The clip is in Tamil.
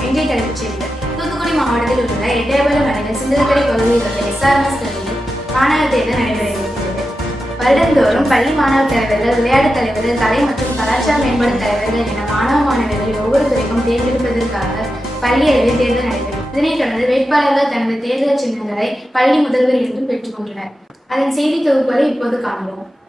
இன்றைய தலைப்புச் செய்திகள். தூத்துக்குடி மாவட்டத்தில் உள்ள எட்டயபுரம் அருகே சிந்தலக்கடை பகுதியில் உள்ள SRMS பள்ளியில் மாணவர் தேர்தல் நடைபெற இருக்கிறது. வருடந்தோறும் பள்ளி மாணவர் தலைவர்கள், விளையாட்டுத் தலைவர்கள், கலை மற்றும் கலாச்சார மேம்பாடு தலைவர்கள் என மாணவர்கள் ஒவ்வொரு துறைக்கும் தேர்ந்தெடுப்பதற்காக பள்ளி அளவில் தேர்தல் நடைபெறும். இதனைத் தொடர்ந்து வேட்பாளர்கள் தனது தேர்தல் சின்னங்களை பள்ளி முதல்வர் என்றும் பெற்றுக் கொண்டனர். அதன் செய்தி தொகுப்புகளை இப்போது காண்போம்.